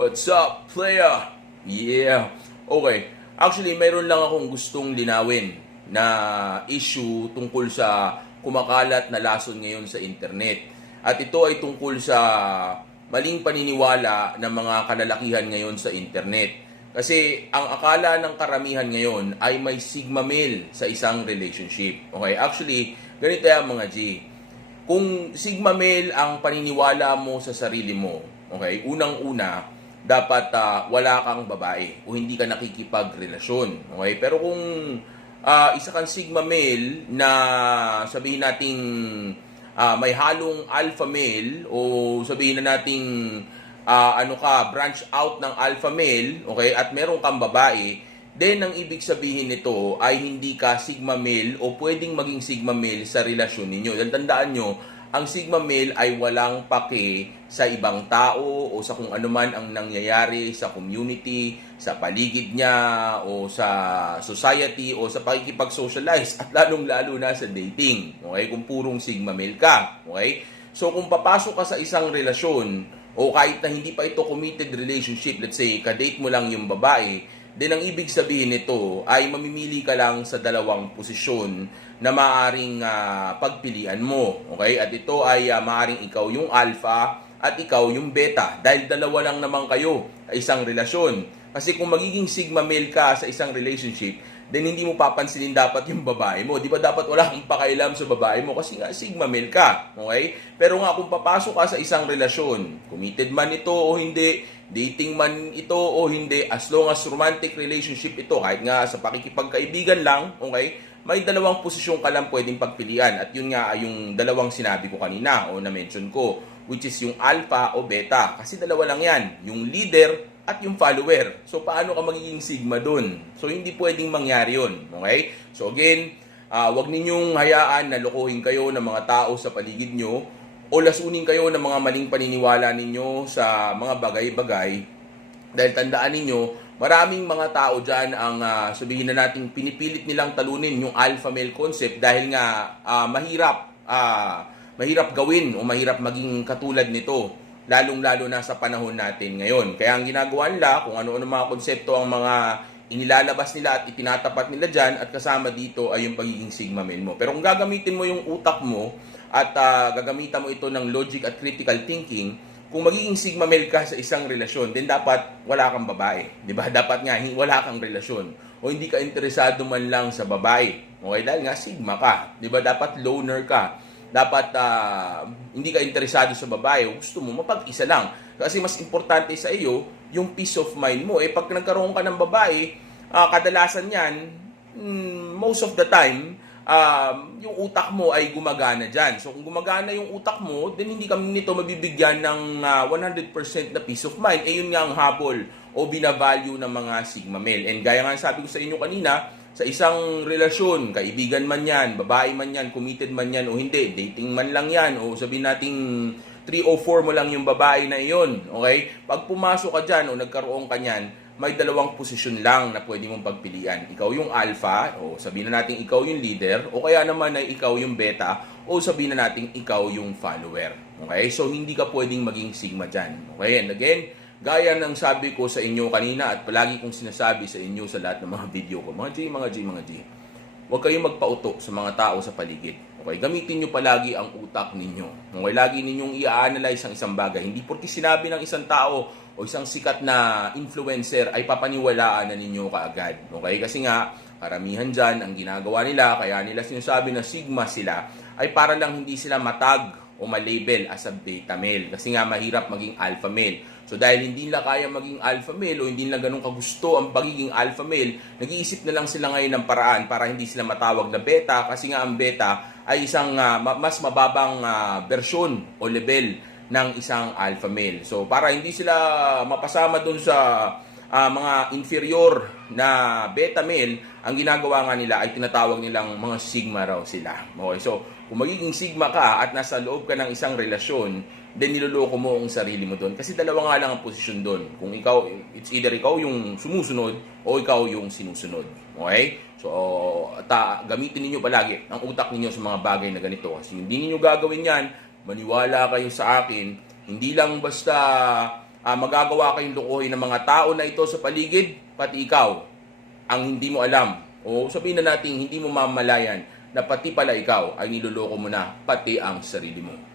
What's up, playa? Yeah. Okay. Actually, mayroon lang akong gustong linawin na issue tungkol sa kumakalat na lason ngayon sa internet. At ito ay tungkol sa maling paniniwala ng mga kalalakihan ngayon sa internet. Kasi ang akala ng karamihan ngayon ay may sigma male sa isang relationship. Okay? Actually, ganito yan mga G. Kung sigma male ang paniniwala mo sa sarili mo, okay, unang-una, dapat wala kang babae o hindi ka nakikipagrelasyon. Okay? Pero kung isa kang sigma male na sabihin nating may halong alpha male o sabihin na nating branch out ng alpha male, okay, at meron kang babae, then ang ibig sabihin nito ay hindi ka sigma male o pwedeng maging sigma male sa relasyon ninyo. Dahil tandaan nyo, ang sigma male ay walang pake sa ibang tao o sa kung ano man ang nangyayari sa community, sa paligid niya o sa society o sa pakikipag-socialize at lalong-lalo na sa dating. Okay? Kung purong sigma male ka. Okay? So kung papasok ka sa isang relasyon o kahit na hindi pa ito committed relationship, let's say kadate mo lang yung babae, then ang ibig sabihin nito ay mamimili ka lang sa dalawang posisyon na maaring pagpilian mo. Okay? At ito ay maaring ikaw yung alpha at ikaw yung beta. Dahil dalawa lang naman kayo sa isang relasyon. Kasi kung magiging sigma male ka sa isang relationship, then hindi mo papansinin dapat yung babae mo. Di ba dapat wala kang pakailam sa babae mo kasi nga sigma male ka. Okay? Pero nga kung papasok ka sa isang relasyon, committed man ito o hindi, dating man ito o hindi, as long as romantic relationship ito, kahit nga sa pakikipagkaibigan lang, okay, may dalawang posisyon ka lang pwedeng pagpilian. At yun nga ay yung dalawang sinabi ko kanina o na-mention ko, which is yung alpha o beta. Kasi dalawa lang yan, yung leader at yung follower. So, paano ka magiging sigma dun? So, hindi pwedeng mangyari yun. Okay? So, again, wag ninyong hayaan na lokohin kayo ng mga tao sa paligid nyo o lasunin kayo ng mga maling paniniwala ninyo sa mga bagay-bagay. Dahil tandaan ninyo, maraming mga tao dyan ang sabihin na natin pinipilit nilang talunin yung alpha male concept dahil nga mahirap gawin o mahirap maging katulad nito. Lalong-lalo na sa panahon natin ngayon. Kaya ang ginagawa nila, kung ano-ano mga konsepto ang mga inilalabas nila at itinatapat nila dyan at kasama dito ay yung pagiging sigma male mo. Pero kung gagamitin mo yung utak mo at gagamitan mo ito ng logic at critical thinking, kung magiging sigma male ka sa isang relasyon, then dapat wala kang babae. Diba? Dapat nga wala kang relasyon. O hindi ka interesado man lang sa babae. Okay? Dahil nga sigma ka. Diba? Dapat loner ka. Dapat hindi ka interesado sa babae o gusto mo mapag-isa lang. Kasi mas importante sa iyo yung peace of mind mo. Pag nagkaroon ka ng babae, kadalasan yan, most of the time, yung utak mo ay gumagana dyan. So kung gumagana yung utak mo, then hindi kami nito mabibigyan ng 100% na peace of mind. Yun nga ang habol o binavalue ng mga sigma male. And gaya nga sabi ko sa inyo kanina, sa isang relasyon, kaibigan man yan, babae man yan, committed man yan o hindi, dating man lang yan, o sabihin nating 3 o 4 mo lang yung babae na iyon, okay? Pag pumasok ka dyan o nagkaroon ka niyan, may dalawang posisyon lang na pwede mong pagpilian. Ikaw yung alpha, o sabihin na natin ikaw yung leader, o kaya naman ay ikaw yung beta, o sabihin na natin ikaw yung follower. Okay? So, hindi ka pwedeng maging sigma dyan. Okay? And again, gaya ng sabi ko sa inyo kanina at palagi kong sinasabi sa inyo sa lahat ng mga video ko, mga G, huwag kayong magpauto sa mga tao sa paligid. Okay? Gamitin nyo palagi ang utak ninyo. Okay? Lagi ninyong i-analyze ang isang bagay. Hindi porque sinabi ng isang tao o isang sikat na influencer ay papaniwalaan na ninyo kaagad. Okay? Kasi nga, karamihan dyan, ang ginagawa nila, kaya nila sinasabi na sigma sila, ay para lang hindi sila matag o malabel as a beta male. Kasi nga, mahirap maging alpha male. So dahil hindi nila kaya maging alpha male o hindi nila ganun kagusto ang pagiging alpha male, nag-iisip na lang sila ngayon ng paraan para hindi sila matawag na beta kasi nga ang beta ay isang mas mababang bersyon o level ng isang alpha male. So para hindi sila mapasama dun sa mga inferior na beta male, ang ginagawa nga nila ay tinatawag nilang mga sigma raw sila. Okay, so kung magiging sigma ka at nasa loob ka ng isang relasyon, then niloloko mo ang sarili mo doon. Kasi dalawa nga lang ang posisyon doon. Kung ikaw, it's either ikaw yung sumusunod o ikaw yung sinusunod. Okay? So, gamitin ninyo palagi ang utak ninyo sa mga bagay na ganito. Kasi hindi ninyo gagawin yan, maniwala kayo sa akin, hindi lang basta magagawa kayong lukuhin ng mga tao na ito sa paligid, pati ikaw, ang hindi mo alam. O sabihin na natin, hindi mo mamalayan na pati pala ikaw ay niloloko mo na pati ang sarili mo.